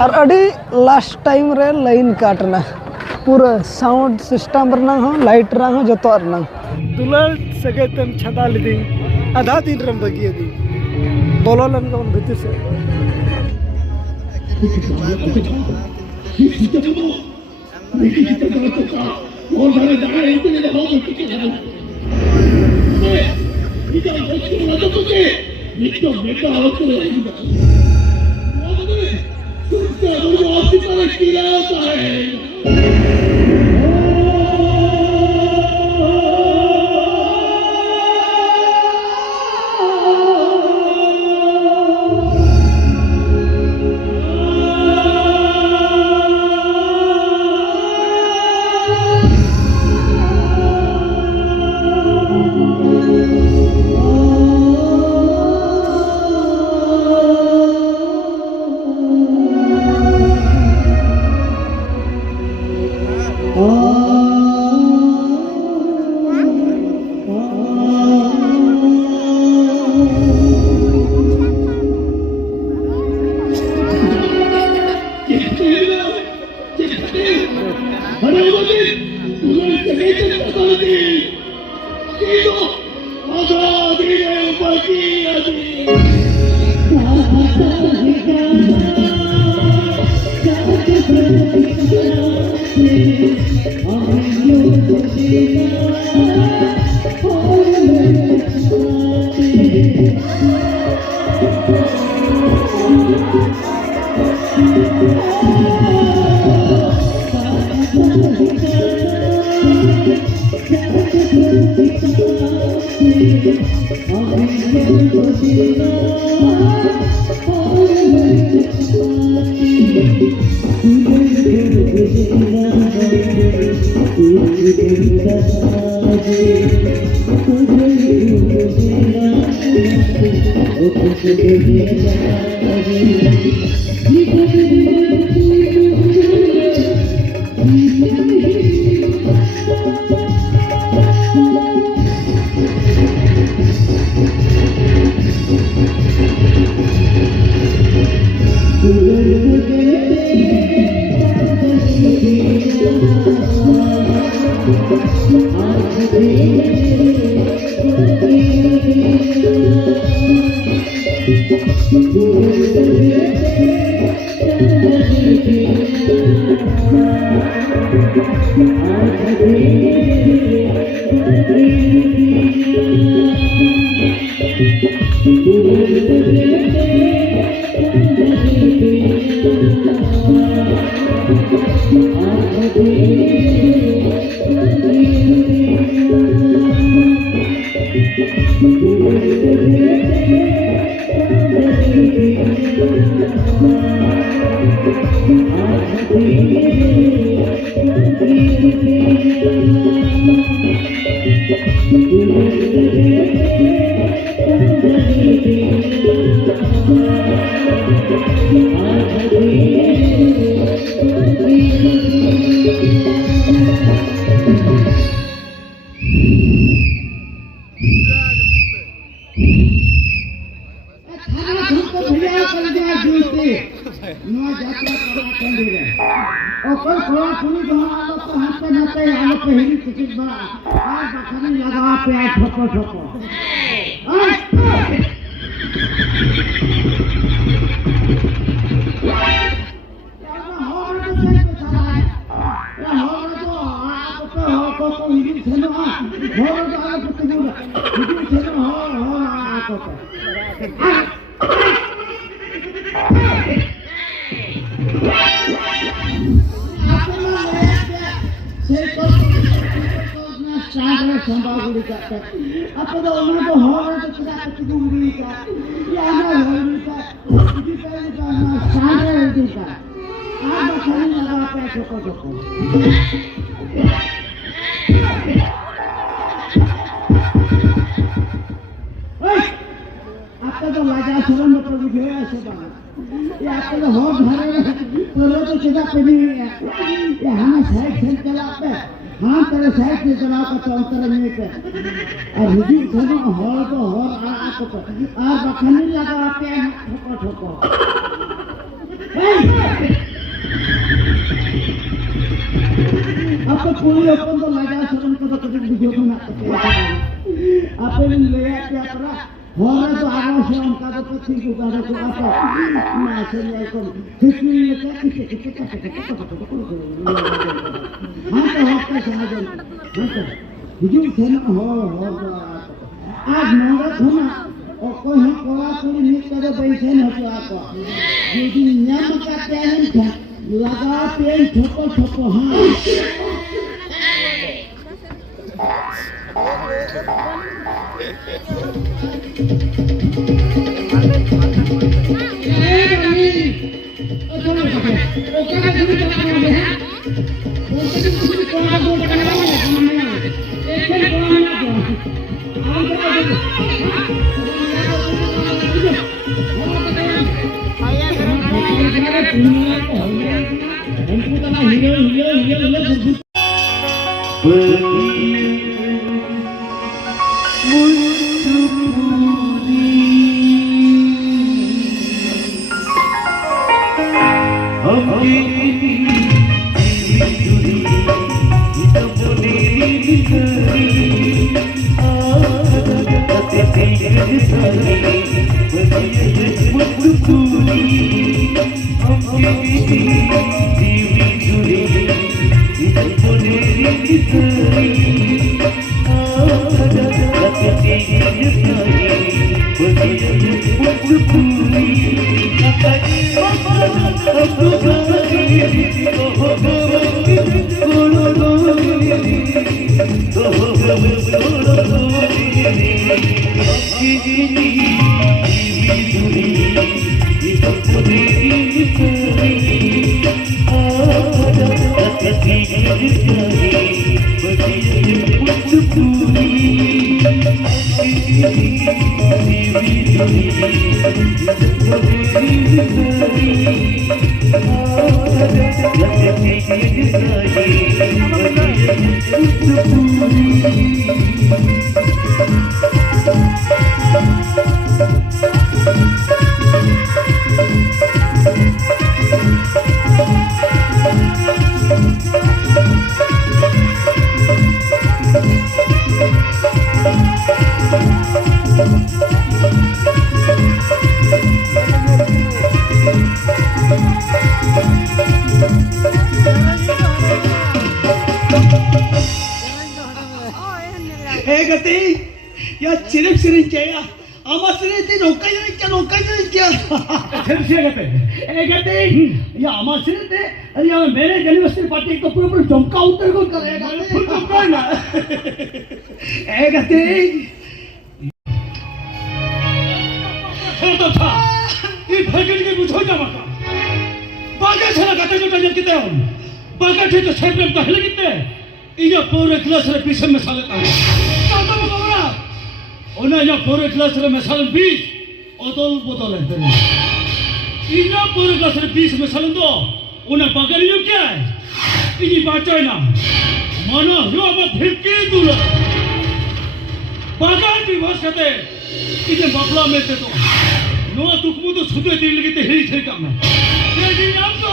और अड़ी last time रे लाइन काटना पूरा साउंड सिस्टम रना हो लाइट रना हो जो तो रना दुलार सगे तम छदा लिदी आधा दिन रम बगी दी बोलो लन को भीतर से और बड़े दाए इतने लोगों को इधर बच्चे ना तो के इतना बेटा होता है तुमसे मुझे ऑफिस में किला होता है Hey! apa kuliah pun tuh lagi asal kata kata video tu nak apa yang lihat siapa orang tu awak siapa kata tu sih kata tu apa macam ni aku history ni kita hanta sahaja hanta hujung sana आज नौरा थोना और कोई हम Cola पूरी mix कर बैठे न तो आपको यदि नियम का टैलेंट था लगा पेन ठोको ठोको हां या चिरिप सिरिंचया आमा सिरिंचे नौका गते या आमा सिरिंचे या मेरे यूनिवर्सिटी पार्टी को पूरा जमका उतर को करेगा फुल जमका ना ए गते तो था ये भगत के बुझो जा मका बागा छला गते जो टजर किते हो बागा थे तो सेट में पहले किते इया पूरे क्लास रे पीछे में साले ता तो बगरा ओना या पूरे क्लास रे में साले 20 ओतल बोतल है इया पूरे क्लास रे 20 में साले दो ओना बगल यो क्या है इनी बाचो ना मानो यो अब फिर के दूर बागा की भाषाते इने बापला में ते तो नो तुकमु तो सुदे दिल लगी ते हेरी थे काम है ये दिन हम तो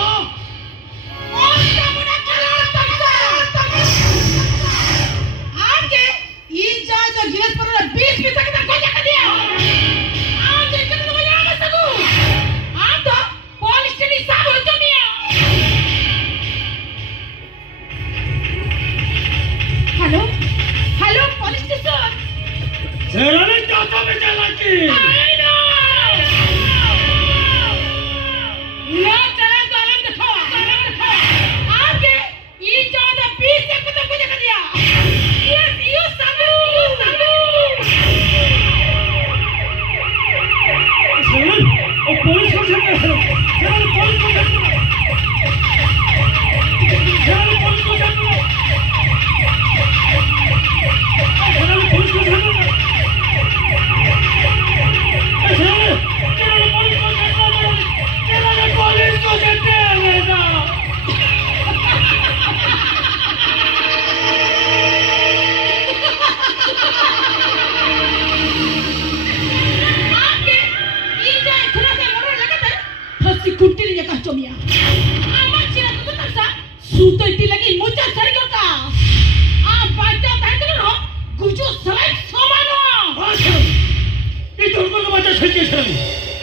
से के छली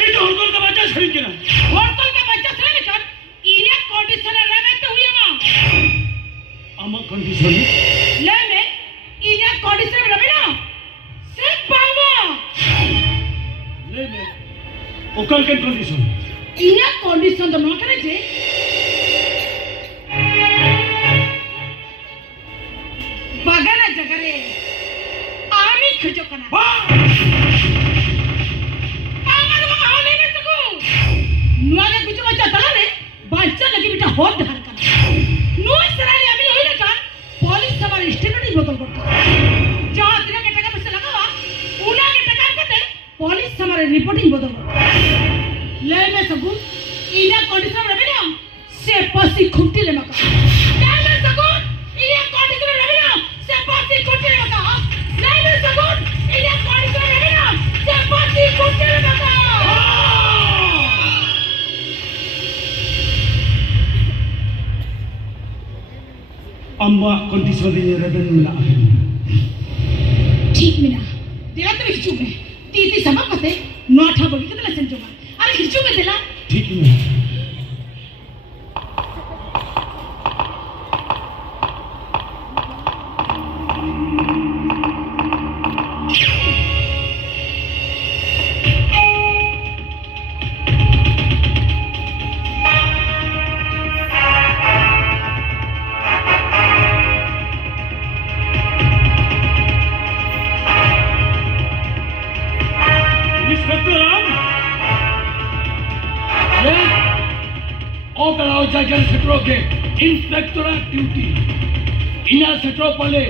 ए तो हरकल का बच्चा छली के ना हरकल का बच्चा छली कर इया कंडीशन रे में तो हुई मा आमा कंडीशन ले में इया कंडीशन में रहे ना से पावो ले में ओकल के कंडीशन इया कंडीशन तो न करे जे बगाना जगरे आमी खजो कना आमार मा होले न सकू नुआले कुछ बच्चा तला रे बच्चा लगी बेटा होत धार कना नुआ सराले अभी होई ना कान पुलिस हमारे स्टेटमेंट बदल करता जहां तेरा के टका पैसा लगावा उना के टका करते पुलिस हमारे रिपोर्टिंग बदल करता ले में सकू इना कंडीशन में रहे ना से पसी खुंटी ले मका ले में सकू इना कंडीशन में रहे ना से पसी खुंटी ले मका ले में सकू इना कंडीशन में रहे ना से पसी खुंटी ले मका अम्मा कंडीशन दे रेबन मिला है ठीक मिला तेरा तो हिचू में तीती सबक कते नोठा बगी कते लसन जो अरे हिचू में देला ठीक है इंस्पेक्टर राम ये ओकलाओ जागल सेक्टरो के इंस्पेक्टर ड्यूटी इना सेक्टरो पले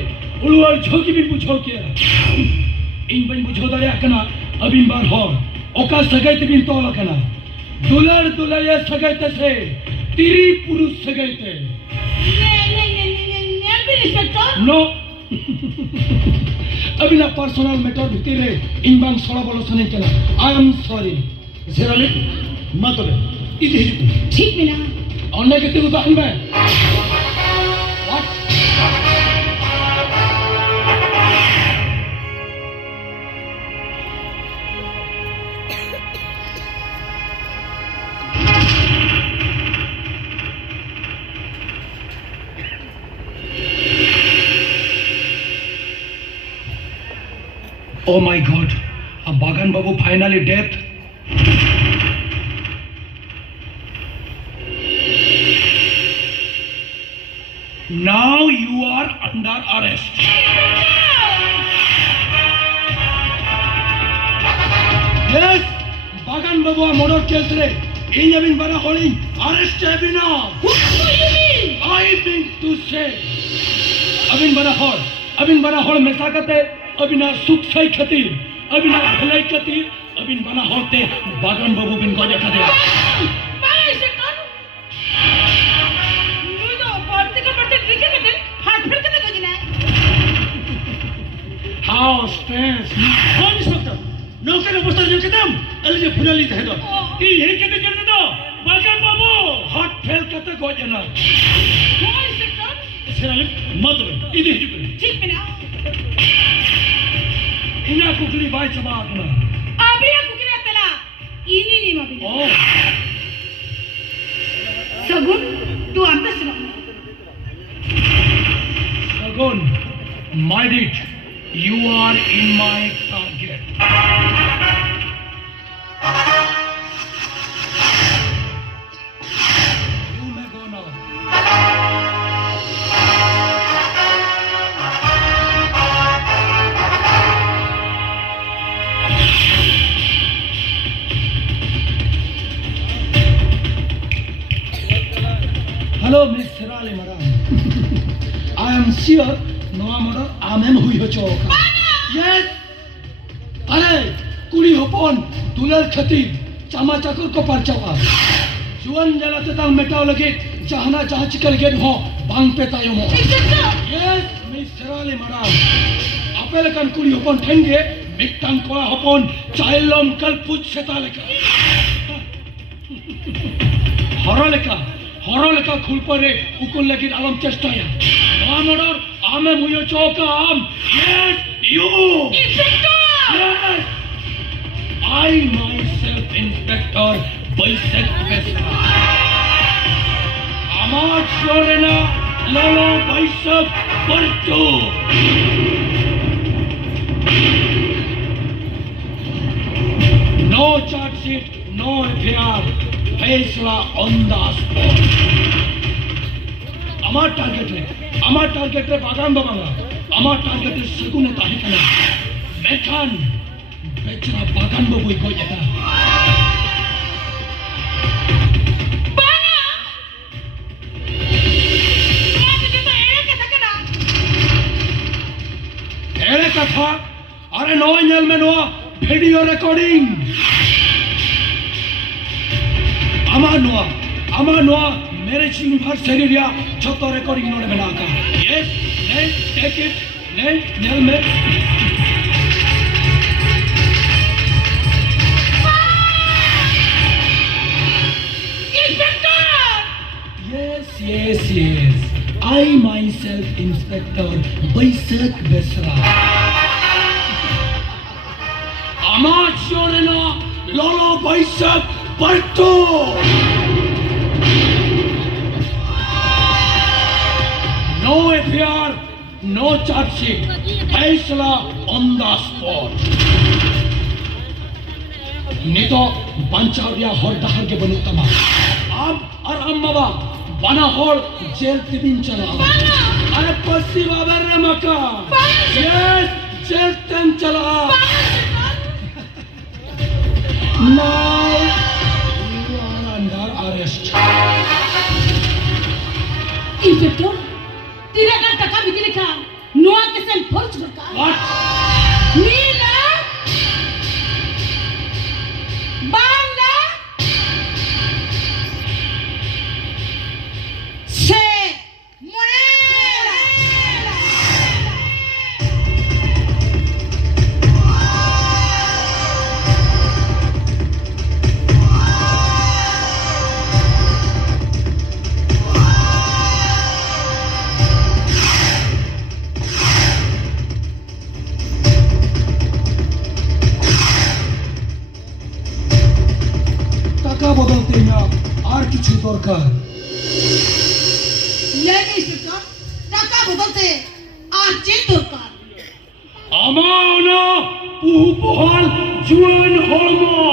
उलवर झोकी भी पूछो के इन बन बुझो दया कना अबिन बार हो ओका सगाई बिन तो लकना दुलर दुलया सगाई से तिरी पुरुष सगाई ने भी इंस्पेक्टर नो अभी ना पर्सनल मैटर भितर रे इनबांग सोला बोलो सने केना आई एम सॉरी जेराली मत ले इधे हिजु ठीक मिला अन्य के तेरे दान में what Oh my God! Bagan Babu finally dead. Now you are under arrest. Yes, Bagan Babu murder case re. In Yavin Bara holding arrest have now. What do you mean? I think to say. Abin Bara hol mesakate. अबिना सुख सही खतीर अबिना भलाई खतीर अबिन बना होते बागन बाबू बिन को देखा दे bye से कर नु तो पड़ते का पड़ते नीचे में हाथ फिर के तो जिना हाउ स्ट्रेस कौन इंस्पेक्टर नौकर अवस्था जो कदम अलजे फुनाली थे तो ई यही के कर दे दो बागन बाबू हाथ फेल कते को जना कौन इंस्पेक्टर सेराले मत इधे हिजु ठीक मिला इना कुकली बाई चबाक ना अभी या कुकली तला इनी नहीं माबी ओ सगुन तू अंत सुनो Sagun, mind it, you are in my target. You may go now. Hello, Miss Sirali Madam. I am sure no murder amem hui ho choka. Yes. अरे कुड़ी होपन दुलर खतीर चामा चाकर को परचावा जुआन जला तताल मेटाव लगे जहाना जहाँ चिकल गेट हो बांग पे तायो मो यस मिस सेराले मराम अपेल कन कुड़ी होपन ठेंगे मिक्तांग कोला होपन चाइलम कल पूछ सेता लेका हरो लेका खुल परे उकुल लगे आलम चेष्टाया मर्डर आमे मुयो चौका आम yes you Yes! I I myself Inspector Baisek Vespa. Amar Shorena Lolo Baisek Partu. No charge sheet, no FIR, Faisla on the spot. Amar target re bagan babanga. Amar target re segune tahikana. Mekhan बेचारा बागान में कोई कोई जाता बाना मुझे तो array कथा अरे नो इंजल में नो वीडियो रिकॉर्डिंग अमा नुआ मेरे यूनिवर्सिटी रिया छोटो रिकॉर्डिंग नोने बना का यस टेक इट नेल में Yes. I myself Inspector Baisek Vesra. Amar Shorena Lolo Baisek Partu. No FIR, no charge sheet. Faisla on the spot. नहीं तो बंचा दिया हर दहर के बनो तमा अब और अम्मा बना होल जेल तिबिन चला अरे पसी बाबर रे मका यस जेल तन चला now you are under arrest inspector 3000 টাকা বিক্রি খা নোয়া কেসেন ফোর্স করতা what নীলা বাংলা সে মরেলা টাকা বদলতে না আর কিছু দরকার লেগে ইন্সপেক্টর টাকা বদলতে আর যে দরকার আমানা পুহল জুয়ান হলমো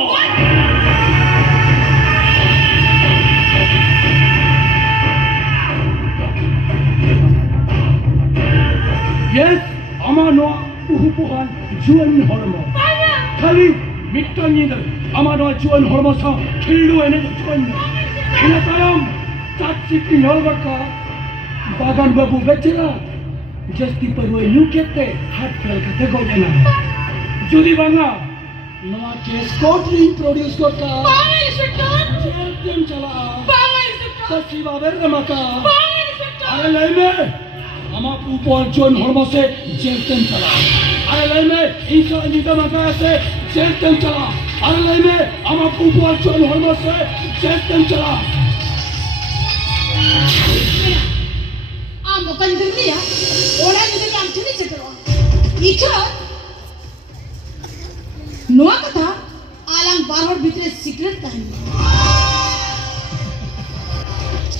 yes amano puhal juan hormo khali mittanida amano juan hormo sa khillu ene juan ina tayam tatsikti nolbaka bagan babu bechera jasti parwe yukete hat fel kate gojena jodi banga noa case court introduce korta Bangla inspector jam chala Bangla inspector tasiba bermaka Bangla inspector अरे लय में हमा ऊपर zone Harmu से जेलतन चला अरे लय में इंसा निदा मका से जेलतन चला अरे लय में हमा ऊपर जोन हरमो से जेलतन चला आ मोकन दिलिया ओला যদি কাম ঠিক যেতে রো ইখা নোয়া কথা আলাম বারোর ভিতরে সিক্রেট কাহিনী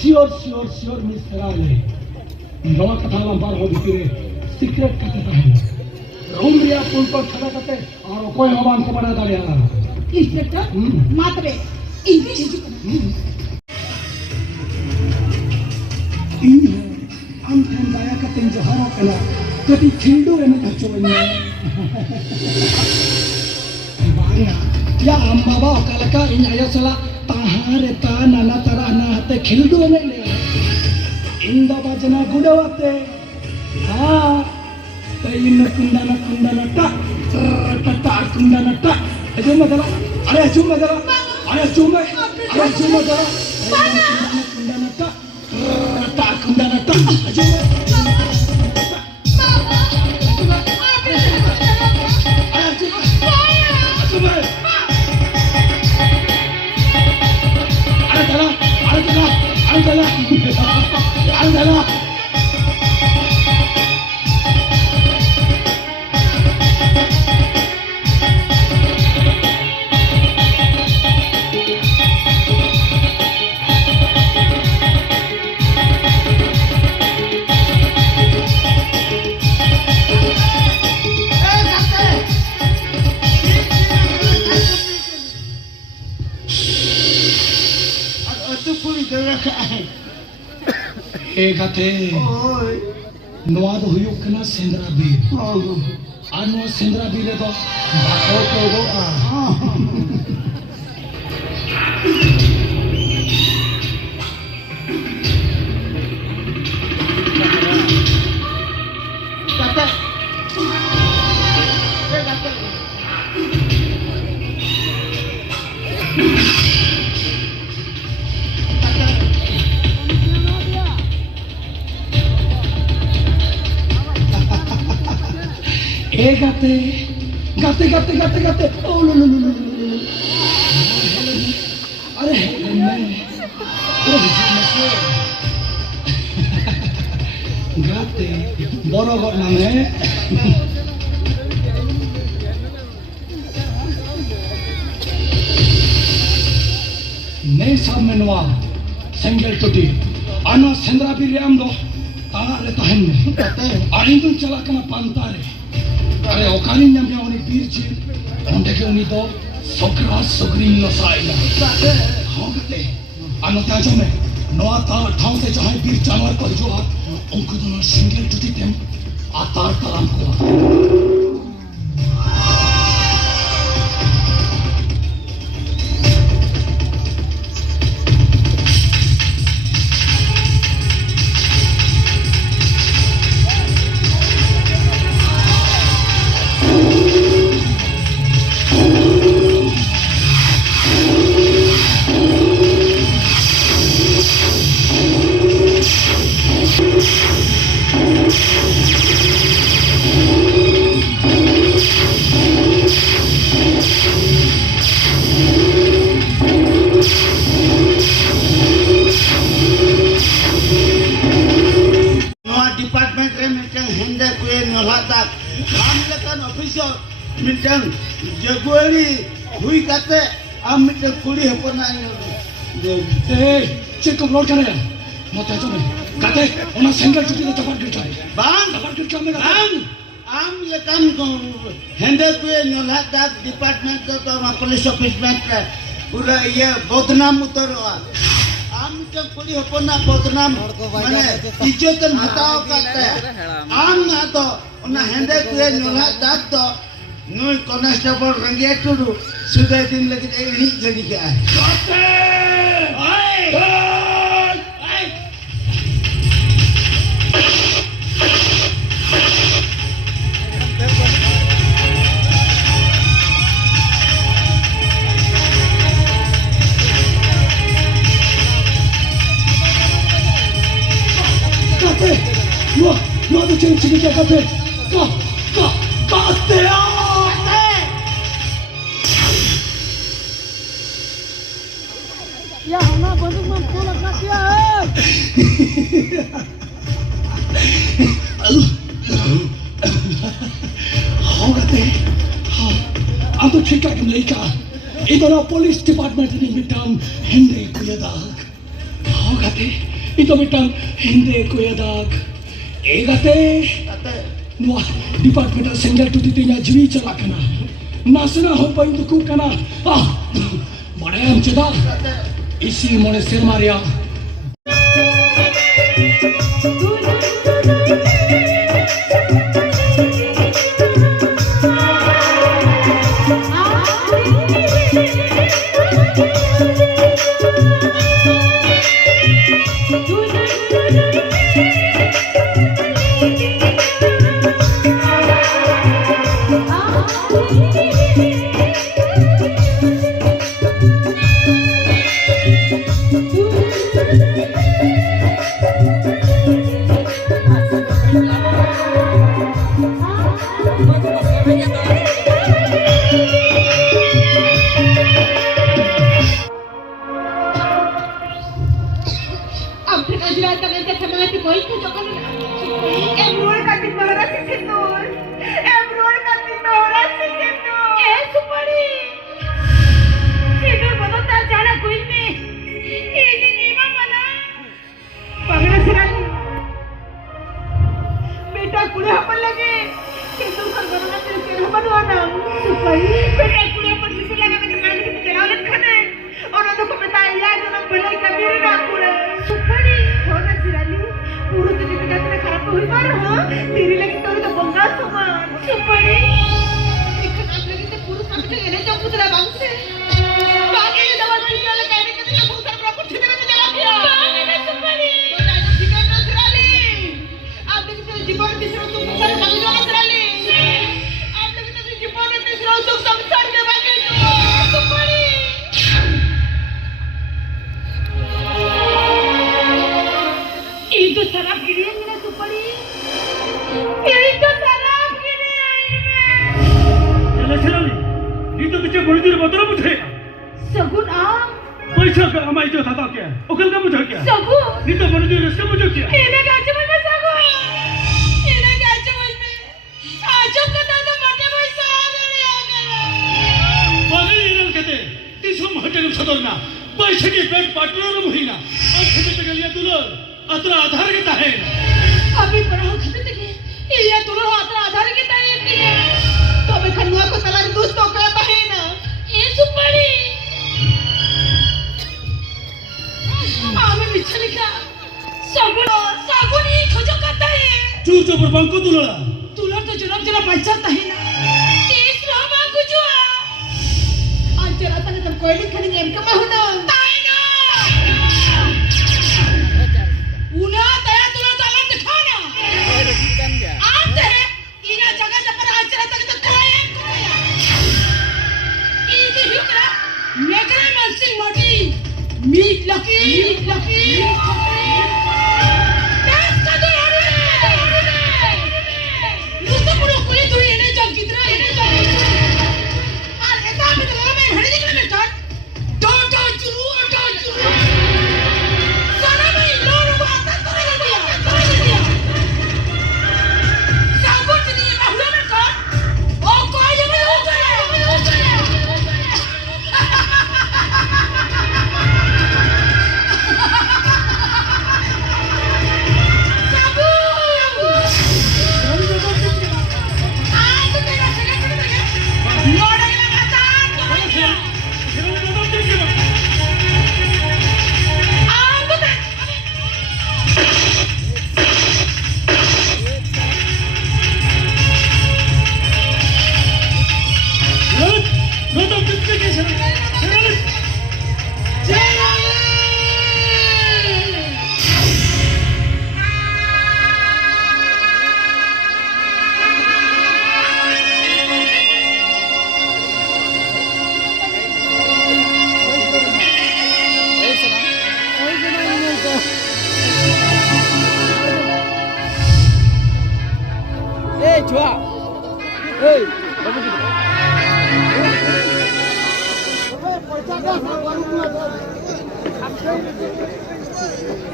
श्योर मिस करा ले नवा कथा लंबार हो दिखे सीक्रेट कथा है रूम रिया पुल पर खड़ा करते और कोई हवान को बना डाले ইন্সপেক্টর মাত্রে ইংলিশ হিজু ini am kan daya kating jahara kala kati khildo ene kachonya banga ya am baba kalaka in aya sala tahare ta nana tara na hate khildo ene le inda bajana gudawate ha tayin kundana ta ta kundana ta ajo madala are ajo madala kundana ta tak kundana ta ajo Andala. टुकुड़ी दे रखा है ए गाते ओए नोआ दो हुयो कना सेंद्रा बीर ओ आ नोआ सेंद्रा बीर ले दो बाको को दो आ kata kata ए गाते गाते गाते गाते गाते ओ लो लो लो लो अरे गाते बराबर नाम है नहीं सब में नवा सेंगल टुटी आना सेंद्रा भी रेम दो ताना ले तो हम आरिंदुन चला कना पांता रे अरे ओकानी नाम में उन्हें पीर ची उन्हें के उन्हें तो सोकरा सोकरी नसाइला हाँ कहते आना ताजा में नवा तार ठाव से जहाँ पीर जानवर को जो आ उनको दोनों सिंगल टूटी टेम आतार तलाम को department re mitang hende kue nolata am lekan officer mitang jaguari hui kate am mitang kuri hepona check कब लोड करे मत ऐसा में कहते उन्हें सिंगल टूटी तो चपट गिरता है bang चपट गिरता में am lekan hende kue nolata department to ma police office met pura ye bodnam utoroa am mitang kuri hepona bodnam mane ijotan hatao kate am na to ona hende kue nolata to noi constable rangia tudu sudah din lagi ini jadi ke Lu ada ciri-ciri dia kata, kate Ya, hana bandung mampu lakna dia. हाँ कहते हाँ अब तो ठीक है कि नहीं कहा इधर पुलिस डिपार्टमेंट ने मिटान हिंदे को यदाग हाँ कहते इधर मिटान हिंदे को यदाग एक कहते नुआ डिपार्टमेंट सिंगल टूटी तीन जीवी चला करना नासना हो पाई तो कुक करना बड़े हम चदा इसी मोने सिर मारिया बार हो तेरी लगी तोरी तो बंगा समान सुपारी एक आप लगी तो पूरा साथ में लेने जाओ पुतला बांग से बाकी ये दवा नहीं चले कहने के लिए बहुत सारा प्रॉपर्टी देने में चला गया मैंने सुपारी तो जाए तो ठीक है ना सराली आप लगी तो जीवन तीसरा सुख संसार मांग लो सराली आप लगी तो जीवन तीसरा सुख संसार के बाकी सुपारी itu sarap gini yang mina supari itu sarap gini चले चलाली ये तो तुझे बड़ी देर बदला मुझे सगुन आम पैसा का हमारी जो था क्या ओकल का मुझे क्या सगुन ये तो बड़ी देर इसका मुझे क्या इन्हें कैसे बोलते सगुन इन्हें कैसे बोलते आजब का दादा मटे पैसा आ गया पागल ये रल कहते तीसरा महत्व के सदरना पैसे के पेट पार्टनर में महीना और खेते पे गलियां दुलर अतरा आधार के ताहे अभी पर हम खेते थे ये दुलर अतरा आधार के ताहे नहीं तो अभी खन्नुआ को तलाक दोस्तों का ताहे ना ये सुपारी आमे बिच्छा लिखा सागुन ही खोजो करता है चूर चोपर बांको दुलरा तुलर तो जुलम जरा बचाता है ना तीसरा बांको जो आज जरा तने तुम कोई लिखने नेम का महुना ताई ना उना तया तुला ताला दिखाना आते है इना जगह पर आज जरा तक तो कोई इदी हुकरा नेकरे मनसिंग मोटी मीट लकी बस का दे नुसतं पुरो कोणी तू येणे जग कितना येणे जग अरे एता मी तुला मैं हडी दिखले में टट डॉट चुरू सारा में लोन बाता तो नहीं दिया साबुत नहीं बहुला में टट ओ कोई जब हो गया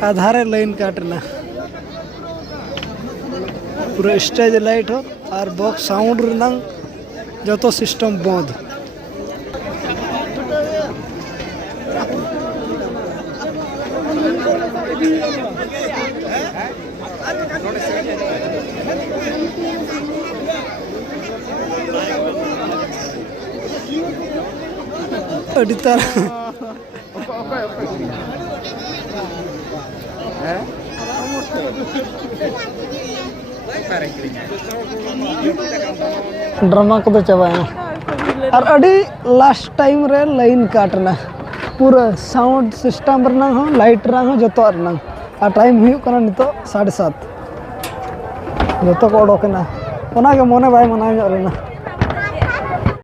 आधारे लाइन काटना पूरा स्टेज लाइट हो और बॉक्स साउंड रंग जो तो सिस्टम बंद अडितर ड्रामा को तो चबाया और अड़ी लास्ट टाइम रे लाइन काटना पूरा साउंड सिस्टम रना हो लाइट रना हो जो तो रना और टाइम हुई करना नहीं तो 7:30 जो तो को ओडोकना ओना के मोने भाई मना